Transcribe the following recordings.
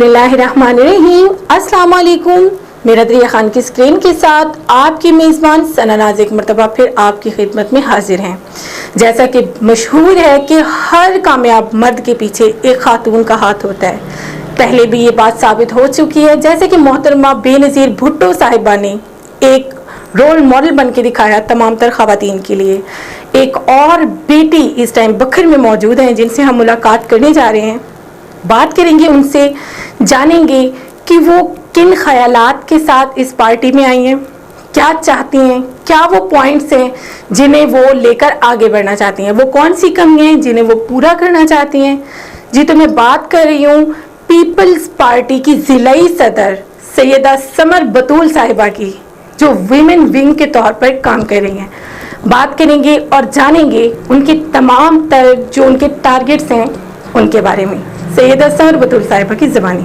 बिस्मिल्लाहिर्रहमानिर्रहीम। अस्सलाम वालेकुम। मेरा दरिया खान की स्क्रीन के साथ आपकी मेज़बान सना नाज़ एक मरतबा फिर आपकी खिदमत में हाजिर हैं। जैसा कि मशहूर है कि हर कामयाब मर्द के पीछे एक खातून का हाथ होता है। पहले भी ये बात साबित हो चुकी है, जैसे कि मोहतरमा बेनज़ीर भुट्टो साहिबा ने एक रोल मॉडल बन के दिखाया तमाम तर ख़वातीन के लिए। एक और बेटी इस टाइम बखर में मौजूद हैं जिनसे हम मुलाकात करने जा रहे हैं। बात करेंगे उनसे, जानेंगे कि वो किन ख्यालात के साथ इस पार्टी में आई हैं, क्या चाहती हैं, क्या वो पॉइंट्स हैं जिन्हें वो लेकर आगे बढ़ना चाहती हैं, वो कौन सी कमी हैं जिन्हें वो पूरा करना चाहती हैं। जी तो मैं बात कर रही हूँ पीपल्स पार्टी की ज़िलाई सदर सैयदा समर बतूल साहिबा की, जो विमेन विंग के तौर पर काम कर रही हैं। बात करेंगे और जानेंगे उनके तमाम तर जो उनके टारगेट्स हैं उनके बारे में। सैयदा समर बतूल साहिबा की ज़बानी।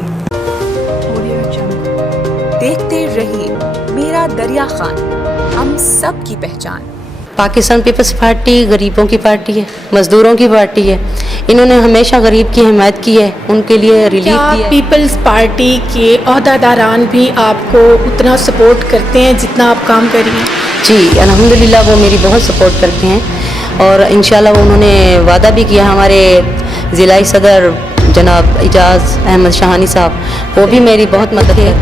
देखते रहिए मेरा दरिया खान, हम सब की पहचान। पाकिस्तान पीपल्स पार्टी गरीबों की पार्टी है, मज़दूरों की पार्टी है। इन्होंने हमेशा गरीब की हिमायत की है, उनके लिए रिलीफ दिया है। पीपल्स पार्टी के अहदेदारान भी आपको उतना सपोर्ट करते हैं जितना आप काम कर रही हैं? जी अल्हम्दुलिल्लाह वो मेरी बहुत सपोर्ट करते हैं और इंशाल्लाह उन्होंने वादा भी किया। हमारे ज़िलाई सदर जनाब इजाज़ अहमद शाहानी साहब, वो भी मेरी बहुत मदद है।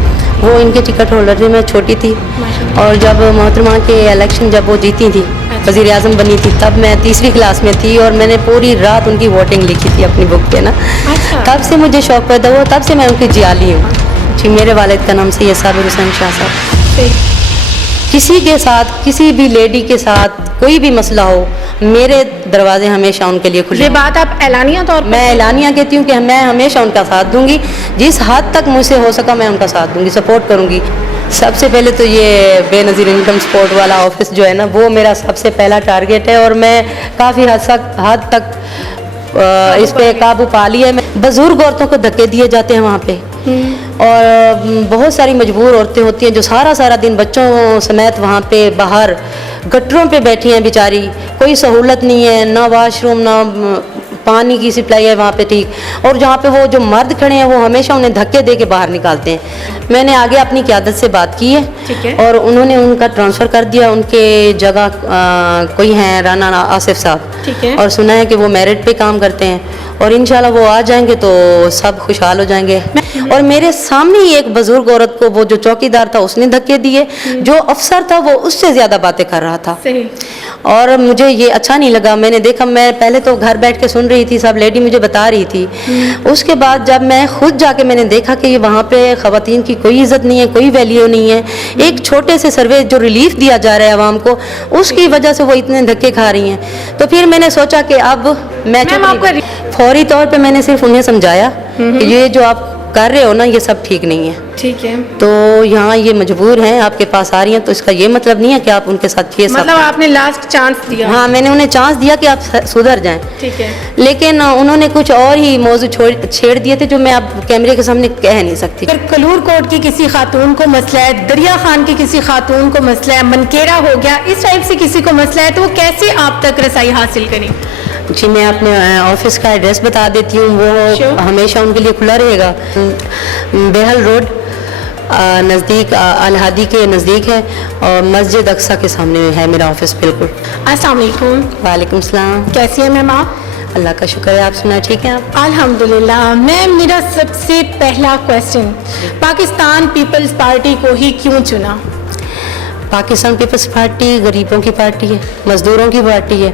वो इनके टिकट होल्डर थे, मैं छोटी थी और जब मोहतरमा के इलेक्शन जब वो जीती थी, वज़ीर आज़म बनी थी, तब मैं तीसरी क्लास में थी और मैंने पूरी रात उनकी वोटिंग लिखी थी अपनी बुक पे ना। तब से मुझे शौक़ पैदा हुआ, तब से मैं उनकी जियाली हूँ। जी मेरे वालिद का नाम सैयद साबिर हुसैन शाह साहब। किसी के साथ, किसी भी लेडी के साथ कोई भी मसला हो, मेरे दरवाजे हमेशा उनके लिए खुले। ये बात आप एलानिया तौर पर? मैं एलानिया कहती हूँ कि मैं हमेशा उनका साथ दूंगी, जिस हद तक मुझसे हो सका मैं उनका साथ दूंगी, सपोर्ट करूंगी। सबसे पहले तो ये बेनज़ीर इनकम सपोर्ट वाला ऑफिस जो है ना, वो मेरा सबसे पहला टारगेट है और मैं काफ़ी हद तक इस पे काबू पा लिया है। बुजुर्ग औरतों को धक्के दिए जाते हैं वहाँ पे और बहुत सारी मजबूर औरतें होती हैं जो सारा दिन बच्चों समेत वहाँ पे बाहर गटरों पे बैठी हैं बेचारी। कोई सहूलत नहीं है, ना वाशरूम ना पानी की सप्लाई है वहाँ पे ठीक। और जहाँ पे वो जो मर्द खड़े हैं वो हमेशा उन्हें धक्के दे के बाहर निकालते हैं। मैंने आगे अपनी क़यादत से बात की है और उन्होंने उनका ट्रांसफ़र कर दिया। उनके जगह कोई हैं राना आसिफ साहब, और सुना है कि वो मेरिट पे काम करते हैं और इंशाल्लाह वो आ जाएंगे तो सब खुशहाल हो जाएंगे। और मेरे सामने ही एक बुजुर्ग औरत को वो जो चौकीदार था उसने धक्के दिए, जो अफसर था वो उससे ज़्यादा बातें कर रहा था और मुझे ये अच्छा नहीं लगा। मैंने देखा, मैं पहले तो घर बैठ के सुन रही थी, सब लेडी मुझे बता रही थी। उसके बाद जब मैं खुद जाके मैंने देखा कि वहाँ पे ख़वातीन की कोई इज़्ज़त नहीं है, कोई वैल्यू नहीं है। एक छोटे से सर्वे जो रिलीफ दिया जा रहा है आवाम को, उसकी वजह से वो इतने धक्के खा रही हैं। तो फिर मैंने सोचा कि अब मैं फौरी तौर पे मैंने सिर्फ उन्हें समझाया कि ये जो आप कर रहे हो ना, ये सब ठीक नहीं है। ठीक है, तो यहाँ ये मजबूर हैं, आपके पास आ रही हैं, तो इसका ये मतलब नहीं है कि आप उनके साथ ये मतलब आपने लास्ट चांस दिया? हाँ, मैंने उन्हें चांस दिया कि आप सुधर जाएं। ठीक है, लेकिन उन्होंने कुछ और ही मौजू छेड़ दिए थे जो मैं अब कैमरे के सामने कह नहीं सकती। अगर कलूर कोट की किसी खातून को मसला है, दरिया खान की किसी खातून को मसला है, मनकेरा हो गया, इस टाइप से किसी को मसला है, तो वो कैसे आप तक रसाई हासिल करें? जी मैं अपने ऑफिस का एड्रेस बता देती हूँ, वो हमेशा उनके लिए खुला रहेगा। बेहल रोड नज़दीक अलहादी के नज़दीक है और मस्जिद अक्सा के सामने है मेरा ऑफिस बिल्कुल। अस्सलाम वालेकुम। वालेकुम सलाम। कैसी हैं मैम आप? अल्लाह का शुक्र है, आप सुना ठीक है आप? अल्हम्दुलिल्लाह। मैम मेरा सबसे पहला क्वेश्चन, पाकिस्तान पीपल्स पार्टी को ही क्यों चुना? पाकिस्तान पीपल्स पार्टी गरीबों की पार्टी है, मज़दूरों की पार्टी है।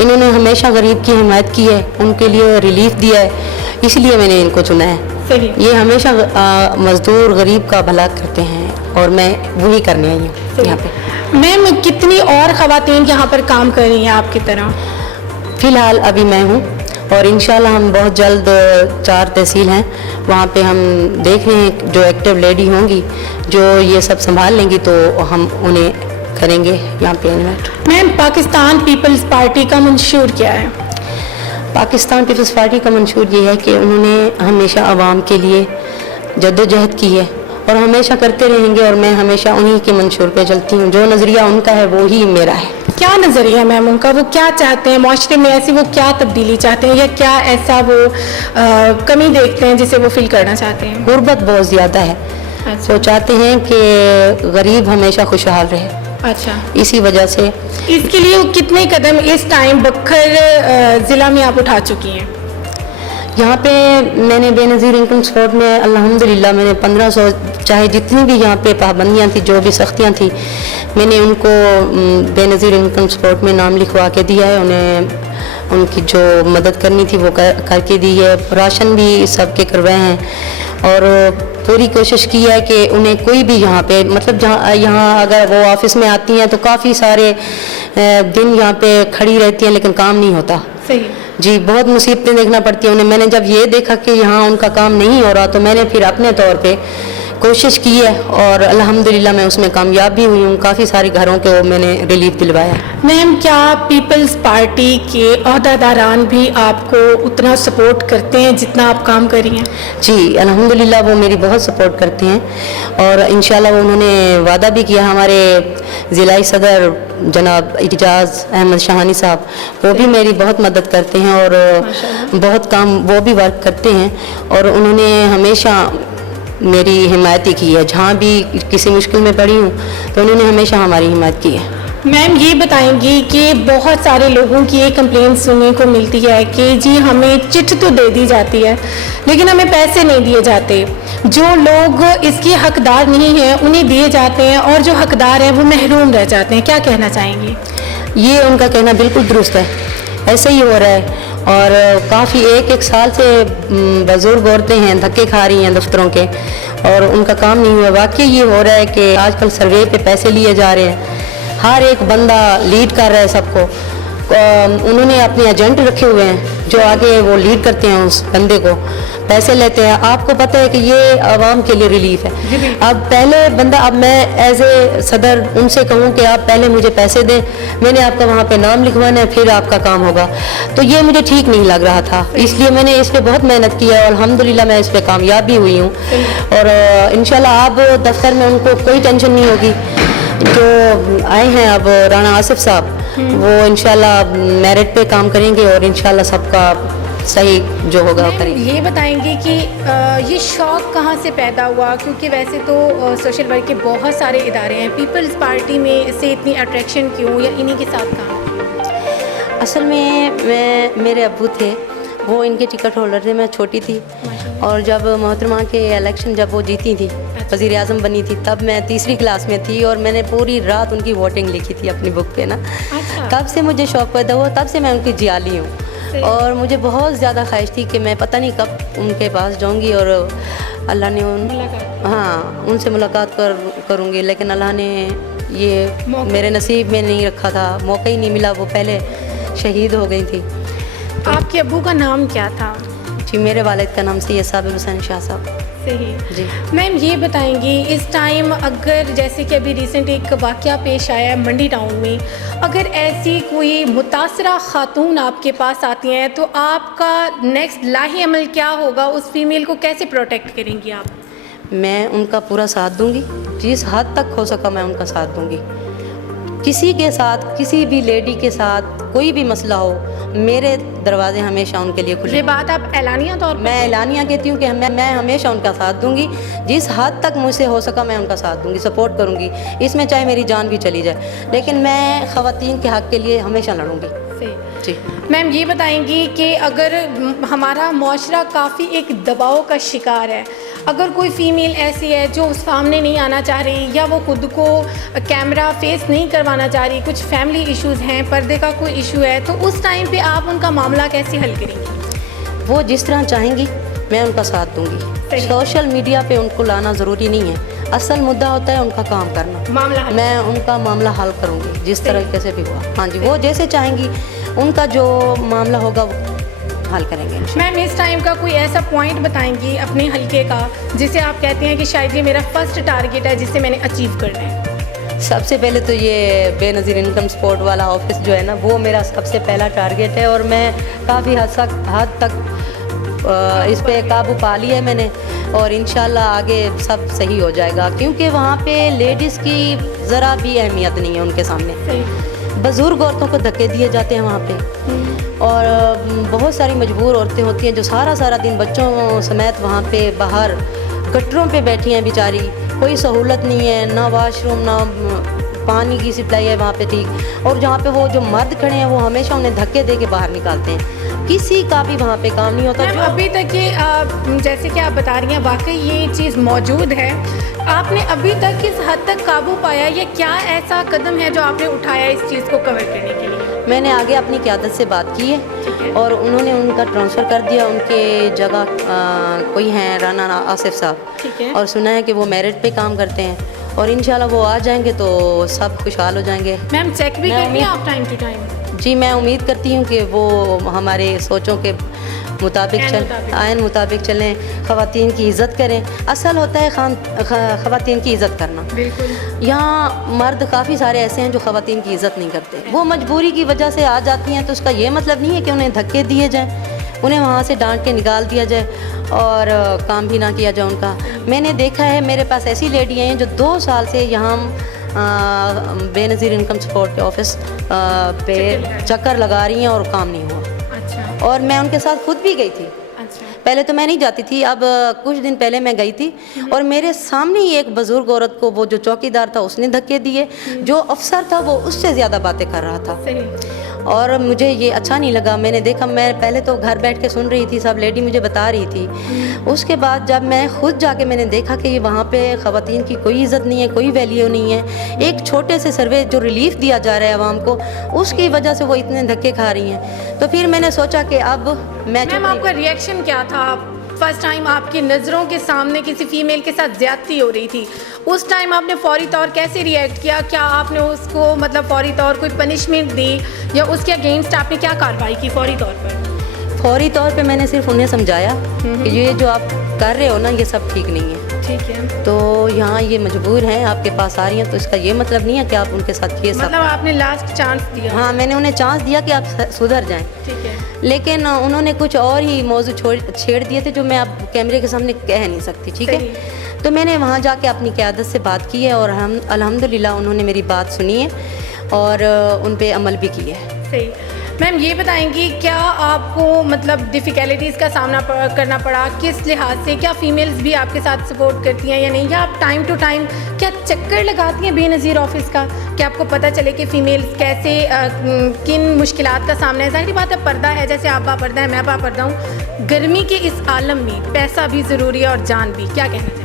इन्होंने हमेशा गरीब की हिमायत की है, उनके लिए रिलीफ दिया है, इसलिए मैंने इनको चुना है। ये हमेशा मज़दूर गरीब का भला करते हैं और मैं वही करने आई हूँ यहाँ पे। मैम कितनी और ख़वातीन यहाँ पर काम कर रही हैं आपकी तरह? फ़िलहाल अभी मैं हूँ और इंशाल्लाह हम बहुत जल्द 4 तहसील हैं वहाँ पे हम देख रहे हैं जो एक्टिव लेडी होंगी जो ये सब संभाल लेंगी, तो हम उन्हें करेंगे यहाँ पे invite. Ma'am Pakistan Peoples Party का मंशूर क्या है? पाकिस्तान पीपल्स पार्टी का मंशूर ये है कि उन्होंने हमेशा आवाम के लिए जद्दोजहद की है और हमेशा करते रहेंगे और मैं हमेशा उन्हीं के मंशूर पे चलती हूँ। जो नज़रिया उनका है वो ही मेरा है। क्या नज़रिया है मैम उनका, वो क्या चाहते हैं माशरे में, ऐसी वो क्या तब्दीली चाहते हैं या क्या ऐसा वो कमी देखते हैं जिसे वो फील करना चाहते हैं? गुर्बत बहुत ज़्यादा है, अच्छा वो चाहते हैं कि गरीब हमेशा खुशहाल रहे, अच्छा। इसी वजह से इसके लिए वो कितने कदम इस टाइम बखर ज़िला में आप उठा चुकी हैं? यहाँ पे मैंने बेनज़ीर इनकम सपोर्ट में अल्हम्दुलिल्लाह मैंने 1500, चाहे जितनी भी यहाँ पे पाबंदियाँ थी, जो भी सख्तियाँ थी, मैंने उनको बेनज़ीर इनकम सपोर्ट में नाम लिखवा के दिया है। उन्हें उनकी जो मदद करनी थी वो करके दी है। राशन भी सबके करवाए हैं और पूरी कोशिश की है कि उन्हें कोई भी यहाँ पे मतलब जहाँ यहाँ अगर वो ऑफिस में आती हैं तो काफ़ी सारे दिन यहाँ पे खड़ी रहती हैं लेकिन काम नहीं होता। सही जी, बहुत मुसीबतें देखना पड़ती हैं उन्हें। मैंने जब ये देखा कि यहाँ उनका काम नहीं हो रहा तो मैंने फिर अपने तौर पे कोशिश की है और अल्हम्दुलिल्लाह मैं उसमें कामयाब भी हुई हूँ। काफ़ी सारे घरों के वो मैंने रिलीफ दिलवाया। मैम, क्या पीपल्स पार्टी के ओहदेदारान भी आपको उतना सपोर्ट करते हैं जितना आप काम कर रही हैं? जी, अल्हम्दुलिल्लाह वो मेरी बहुत सपोर्ट करते हैं और इंशाल्लाह वो उन्होंने वादा भी किया। हमारे ज़िलाई सदर जनाब इजाज़ अहमद शाहानी साहब, वो भी मेरी बहुत मदद करते हैं और बहुत काम वो भी वर्क करते हैं और उन्होंने हमेशा मेरी हिमायत ही की है। जहाँ भी किसी मुश्किल में पड़ी हूँ तो उन्होंने हमेशा हमारी हिमायत की है। मैम, ये बताएंगी कि बहुत सारे लोगों की ये कंप्लेंट सुनने को मिलती है कि जी हमें चिट तो दे दी जाती है लेकिन हमें पैसे नहीं दिए जाते। जो लोग इसके हकदार नहीं हैं उन्हें दिए जाते हैं और जो हकदार हैं वो महरूम रह जाते हैं। क्या कहना चाहेंगी? ये उनका कहना बिल्कुल दुरुस्त है, ऐसे ही हो रहा है और काफ़ी एक साल से बुजुर्ग औरतें हैं धक्के खा रही हैं दफ्तरों के और उनका काम नहीं हुआ। वाकई ये हो रहा है कि आजकल सर्वे पे पैसे लिए जा रहे हैं, हर एक बंदा लीड कर रहा है सबको। उन्होंने अपने एजेंट रखे हुए हैं जो आगे वो लीड करते हैं उस बंदे को, पैसे लेते हैं। आपको पता है कि ये आवाम के लिए रिलीफ है। अब पहले बंदा, अब मैं एज ए सदर उनसे कहूँ कि आप पहले मुझे पैसे दें, मैंने आपका वहाँ पे नाम लिखवाना है फिर आपका काम होगा, तो ये मुझे ठीक नहीं लग रहा था। इसलिए मैंने इस पर बहुत मेहनत की है और अल्हम्दुलिल्लाह मैं इस पर कामयाब भी हुई हूँ और इंशाल्लाह अब दफ्तर में उनको कोई टेंशन नहीं होगी। जो आए हैं अब राणा आसिफ साहब, वो इंशाल्लाह मेरिट पे काम करेंगे और इंशाल्लाह सबका सही जो होगा वो करेंगे। ये बताएंगे कि ये शौक़ कहाँ से पैदा हुआ? क्योंकि वैसे तो सोशल वर्क के बहुत सारे इदारे हैं, पीपल्स पार्टी में से इतनी अट्रैक्शन क्यों या इन्हीं के साथ काम? असल में मेरे अब्बू थे, वो इनके टिकट होल्डर थे। मैं छोटी थी और जब मोहतरमा के इलेक्शन जब वो जीती थी, वज़ीर आज़म बनी थी, तब मैं तीसरी क्लास में थी और मैंने पूरी रात उनकी वोटिंग लिखी थी अपनी बुक पे ना। तब से मुझे शौक़ पैदा हुआ, तब से मैं उनकी जियाली हूँ और मुझे बहुत ज़्यादा ख्वाहिश थी कि मैं पता नहीं कब उनके पास जाऊँगी और अल्लाह ने उनसे मुलाकात करूँगी, लेकिन अल्लाह ने ये मेरे नसीब में नहीं रखा था, मौका ही नहीं मिला। वो पहले शहीद हो गई थी। आपके अब्बू का नाम क्या था? जी, मेरे वालिद का नाम सैयद साबिर हुसैन शाह साहब। सही जी। मैम, ये बताएंगी इस टाइम अगर जैसे कि अभी रिसेंट एक वाक़या पेश आया है मंडी टाउन में, अगर ऐसी कोई मुतासरा खातून आपके पास आती हैं तो आपका नेक्स्ट लाही अमल क्या होगा? उस फीमेल को कैसे प्रोटेक्ट करेंगी आप? मैं उनका पूरा साथ दूंगी, जिस हद तक हो सका मैं उनका साथ दूंगी। किसी के साथ, किसी भी लेडी के साथ कोई भी मसला हो, मेरे दरवाजे हमेशा उनके लिए खुले। ये बात आप एलानिया तौर पर? मैं एलानिया कहती हूँ कि मैं हमेशा उनका साथ दूंगी, जिस हद तक मुझसे हो सका मैं उनका साथ दूंगी, सपोर्ट करूंगी, इसमें चाहे मेरी जान भी चली जाए, लेकिन मैं ख़वातीन के हक़ के लिए हमेशा लड़ूंगी। जी मैम, ये बताएंगी कि अगर हमारा मुआशरा काफ़ी एक दबाव का शिकार है, अगर कोई फ़ीमेल ऐसी है जो सामने नहीं आना चाह रही या वो खुद को कैमरा फेस नहीं करवाना चाह रही, कुछ फैमिली इश्यूज़ हैं, पर्दे का कोई इशू है, तो उस टाइम पे आप उनका मामला कैसे हल करेंगी? वो जिस तरह चाहेंगी मैं उनका साथ दूंगी। सोशल मीडिया पे उनको लाना ज़रूरी नहीं है, असल मुद्दा होता है उनका काम करना, मामला हल। मैं उनका मामला हल करूंगी जिस तरीके से भी हुआ। हाँ जी, वो जैसे चाहेंगी उनका जो मामला होगा वो हल करेंगे। मैम, इस टाइम का कोई ऐसा पॉइंट बताएंगी अपने हल्के का जिसे आप कहते हैं कि शायद ये मेरा फर्स्ट टारगेट है जिसे मैंने अचीव करना है? सबसे पहले तो ये बेनज़ीर इनकम सपोर्ट वाला ऑफिस जो है ना, वो मेरा सबसे पहला टारगेट है और मैं काफ़ी हद तक इस पे काबू पा लिया है मैंने और इंशाल्लाह आगे सब सही हो जाएगा, क्योंकि वहाँ पे लेडीज़ की ज़रा भी अहमियत नहीं है उनके सामने। बुज़ुर्ग औरतों को धक्के दिए जाते हैं वहाँ पे, और बहुत सारी मजबूर औरतें होती हैं जो सारा सारा दिन बच्चों समेत वहाँ पे बाहर गटरों पे बैठी हैं बेचारी, कोई सहूलत नहीं है, ना वाशरूम ना पानी की सप्लाई है वहाँ पे ठीक, और जहाँ पे वो जो मर्द खड़े हैं वो हमेशा उन्हें धक्के दे के बाहर निकालते हैं, किसी का भी वहाँ पे काम नहीं होता। मैम अभी तक ये जैसे कि आप बता रही हैं वाकई ये चीज़ मौजूद है, आपने अभी तक किस हद तक काबू पाया, ये क्या ऐसा कदम है जो आपने उठाया इस चीज़ को कवर करने के लिए? मैंने आगे अपनी क़यादत से बात की है और उन्होंने उनका ट्रांसफ़र कर दिया, उनके जगह कोई हैं राना आसिफ साहब, ठीक है, और सुना है कि वो मेरिट पे काम करते हैं और इंशाल्लाह वो आ जाएंगे तो सब खुशहाल हो जाएंगे। मैम चेक भी करती हैं आप टाइम टू टाइम? जी मैं उम्मीद करती हूँ कि वो हमारे सोचों के मुताबिक आयन मुताबिक चलें, ख़वातीन की इज़्ज़त करें। असल होता है ख़वातीन की इज़्ज़त करना। बिल्कुल। यहाँ मर्द काफ़ी सारे ऐसे हैं जो ख़वातीन की इज़्ज़त नहीं करते, वो मजबूरी की वजह से आ जाती हैं, तो उसका ये मतलब नहीं है कि उन्हें धक्के दिए जाएँ, उन्हें वहाँ से डांट के निकाल दिया जाए और काम भी ना किया जाए उनका। मैंने देखा है मेरे पास ऐसी लेडियाँ हैं जो 2 साल से यहाँ बेनज़ीर इनकम सपोर्ट के ऑफिस पे चक्कर लगा रही हैं और काम नहीं हुआ। अच्छा। और मैं उनके साथ खुद भी गई थी। अच्छा। पहले तो मैं नहीं जाती थी, अब कुछ दिन पहले मैं गई थी और मेरे सामने ही एक बुज़ुर्ग औरत को वो जो चौकीदार था उसने धक्के दिए, जो अफसर था वो उससे ज़्यादा बातें कर रहा था। सही। और मुझे ये अच्छा नहीं लगा। मैंने देखा, मैं पहले तो घर बैठ के सुन रही थी, सब लेडी मुझे बता रही थी, उसके बाद जब मैं खुद जाके मैंने देखा कि वहाँ पे ख़वातीन की कोई इज़्ज़त नहीं है, कोई वैल्यू नहीं है, एक छोटे से सर्वे जो रिलीफ दिया जा रहा है आवाम को, उसकी वजह से वो इतने धक्के खा रही हैं। तो फिर मैंने सोचा कि अब मैम आपका रिएक्शन क्या था? फर्स्ट टाइम आपकी नज़रों के सामने किसी फीमेल के साथ ज़्यादती हो रही थी, उस टाइम आपने फौरी तौर कैसे रिएक्ट किया? क्या आपने उसको मतलब फौरी तौर कोई पनिशमेंट दी या उसके अगेंस्ट आपने क्या कार्रवाई की फौरी तौर पर? फौरी तौर पे मैंने सिर्फ उन्हें समझाया कि ये जो आप कर रहे हो ना ये सब ठीक नहीं है। ठीक है। तो यहाँ ये मजबूर हैं, आपके पास आ रही हैं, तो इसका ये मतलब नहीं है कि आप उनके साथ ये सब। मतलब आपने लास्ट चांस दिया? हाँ, मैंने उन्हें चांस दिया कि आप सुधर जाएं। ठीक है। लेकिन उन्होंने कुछ और ही मौजू छेड़ दिए थे जो मैं अब कैमरे के सामने कह नहीं सकती। ठीक है। तो मैंने वहाँ जाके अपनी क़यादत से बात की है और हम अल्हम्दुलिल्लाह उन्होंने मेरी बात सुनी है और उन पे अमल भी किया है। सही। मैम ये बताएंगी क्या आपको मतलब डिफ़िकल्टीज़ का सामना करना पड़ा, किस लिहाज से? क्या फ़ीमेल्स भी आपके साथ सपोर्ट करती हैं या नहीं, या आप टाइम टू टाइम क्या चक्कर लगाती हैं बेनज़ीर ऑफिस का कि आपको पता चले कि फ़ीमेल्स कैसे किन मुश्किलात का सामना है? ज़ाहिर बात है पर्दा है, जैसे आप बापर्दा है मैं बापर्दा हूँ, गर्मी के इस आलम में पैसा भी ज़रूरी है और जान भी, क्या कहना चाहिए?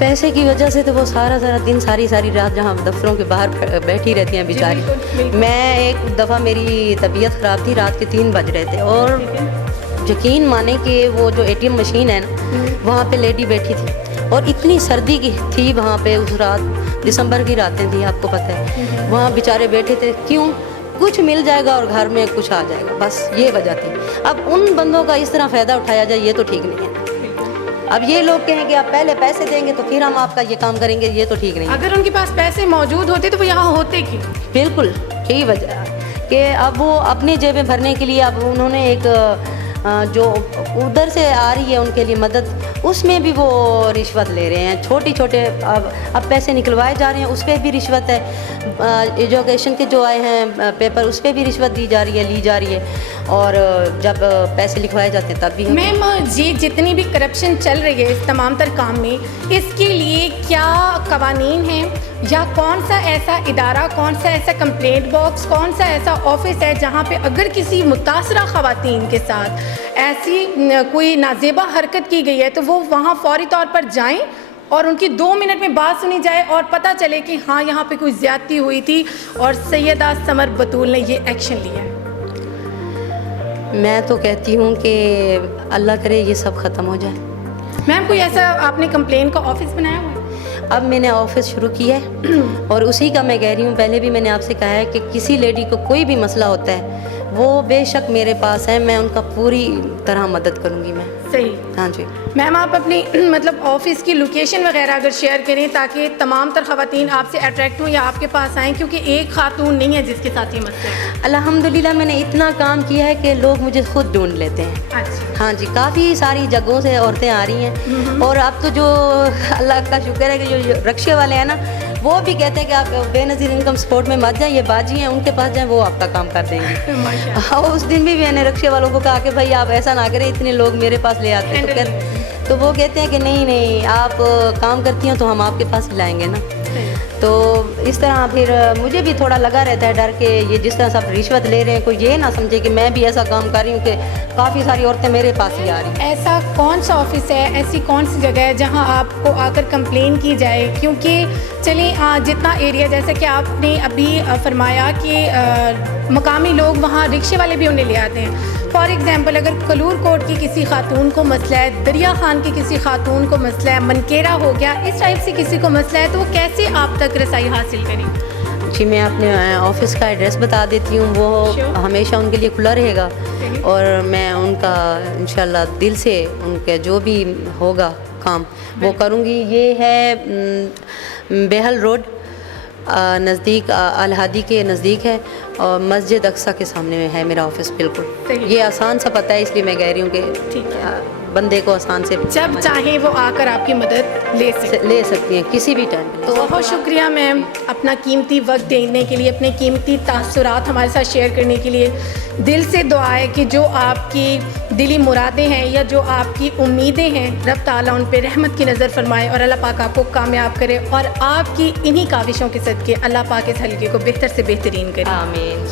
पैसे की वजह से तो वो सारा दिन सारी रात जहाँ दफ्तरों के बाहर बैठी रहती हैं बेचारी। मैं एक दफ़ा मेरी तबीयत ख़राब थी, रात के 3 बज रहे थे और यकीन माने कि वो जो ATM मशीन है ना वहाँ पे लेडी बैठी थी और इतनी सर्दी की थी वहाँ पे उस रात, दिसंबर की रातें थी, आपको पता है, वहाँ बेचारे बैठे थे। क्यों? कुछ मिल जाएगा और घर में कुछ आ जाएगा, बस ये वजह थी। अब उन बंदों का इस तरह फ़ायदा उठाया जाए ये तो ठीक नहीं है। अब ये लोग कहें कि आप पहले पैसे देंगे तो फिर हम आपका ये काम करेंगे, ये तो ठीक नहीं है। अगर उनके पास पैसे मौजूद होते तो वो यहाँ होते क्यों? बिल्कुल यही वजह है कि अब वो अपनी जेबें भरने के लिए अब उन्होंने एक जो उधर से आ रही है उनके लिए मदद, उसमें भी वो रिश्वत ले रहे हैं। छोटे अब पैसे निकलवाए जा रहे हैं, उस पर भी रिश्वत है। एजुकेशन के जो आए हैं पेपर, उस पर भी रिश्वत दी जा रही है, ली जा रही है। और जब पैसे लिखवाए जाते हैं तब भी। मैम ये जितनी भी करप्शन चल रही है इस तमाम तर काम में, इसके लिए क्या कवानीन हैं या कौन सा ऐसा इदारा, कौन सा ऐसा कंप्लेंट बॉक्स, कौन सा ऐसा ऑफिस है जहाँ पे अगर किसी मुतासरा ख़वातीन के साथ ऐसी कोई नाजेबा हरकत की गई है तो वो वहाँ फौरी तौर पर जाएं और उनकी 2 मिनट में बात सुनी जाए और पता चले कि हाँ यहाँ पे कोई ज़्यादती हुई थी और सैयदा समर बतूल ने ये एक्शन लिया है? मैं तो कहती हूँ कि अल्लाह करे ये सब ख़त्म हो जाए। मैम कोई ऐसा आपने कंप्लेन का ऑफिस बनाया हुआ है? अब मैंने ऑफिस शुरू किया है और उसी का मैं कह रही हूँ। पहले भी मैंने आपसे कहा है कि किसी लेडी को कोई भी मसला होता है वो बेशक मेरे पास है, मैं उनका पूरी तरह मदद करूँगी मैं। सही। हाँ जी। میم آپ اپنی مطلب آفس کی لوکیشن وغیرہ اگر شیئر کریں تاکہ تمام تر خواتین آپ سے اٹریکٹ ہوں یا آپ کے پاس آئیں، کیونکہ ایک خاتون نہیں ہے جس کے ساتھ یہ مسئلہ ہے۔ الحمدللہ میں نے اتنا کام کیا ہے کہ لوگ مجھے خود ڈھونڈ لیتے ہیں۔ اچھا، ہاں جی، کافی ساری جگہوں سے عورتیں آ رہی ہیں، اور اب تو جو اللہ کا شکر ہے کہ جو رکشے والے ہیں نا، وہ بھی کہتے ہیں کہ آپ بے نظیر انکم سپورٹ میں مت جائیں، یہ باجی ہیں ان کے پاس جائیں، وہ آپ کا کام کر دیں گے۔ ماشاءاللہ۔ ہاں، اس دن بھی میں نے رکشے والوں کو کہا کہ بھائی آپ ایسا نہ کریں، اتنے لوگ میرے پاس لے آتے ہیں، تو وہ کہتے ہیں کہ نہیں آپ کام کرتی ہیں تو ہم آپ کے پاس لائیں گے نا۔ تو اس طرح پھر مجھے بھی تھوڑا لگا رہتا ہے ڈر کہ یہ جس طرح سب رشوت لے رہے ہیں، کوئی یہ نہ سمجھے کہ میں بھی ایسا کام کر رہی ہوں کہ کافی ساری عورتیں میرے پاس ہی آ رہی ہیں۔ ایسا کون سا آفس ہے، ایسی کون سی جگہ ہے جہاں آپ کو آ کر کمپلین کی جائے؟ کیونکہ چلیں جتنا ایریا، جیسے کہ آپ نے ابھی فرمایا کہ مقامی لوگ وہاں رکشے والے بھی انہیں لے آتے ہیں۔ فار ایگزامپل اگر کلور کوٹ کی کسی خاتون کو مسئلہ ہے، دریا خان کی کسی خاتون کو مسئلہ ہے، منکیرا ہو گیا، اس ٹائپ سے کسی کو مسئلہ ہے، تو وہ کیسے آپ تک رسائی حاصل کریں؟ جی، میں اپنے آفس کا ایڈریس بتا دیتی ہوں، وہ ہمیشہ ان کے لیے کھلا رہے گا، اور میں ان کا انشاءاللہ دل سے ان کے جو بھی ہوگا کام وہ کروں گی۔ یہ ہے بہل روڈ، نزدیک الہادی کے نزدیک ہے، اور مسجد اقصیٰ کے سامنے میں ہے میرا آفس۔ بالکل یہ آسان سا پتہ ہے، اس لیے میں کہہ رہی ہوں کہ بندے کو آسان سے جب چاہیں وہ آ کر آپ کی مدد لے سکتی ہیں کسی بھی ٹائم۔ تو بہت شکریہ میم اپنا قیمتی وقت دینے کے لیے، اپنے قیمتی تاثرات ہمارے ساتھ شیئر کرنے کے لیے۔ دل سے دعا ہے کہ جو آپ کی دلی مرادیں ہیں یا جو آپ کی امیدیں ہیں، رب تعالیٰ ان پہ رحمت کی نظر فرمائے، اور اللہ پاک آپ کو کامیاب کرے، اور آپ کی انہی کاوشوں کے صدقے اللہ پاک اس حلقے کو بہتر سے بہترین کرے۔ آمین۔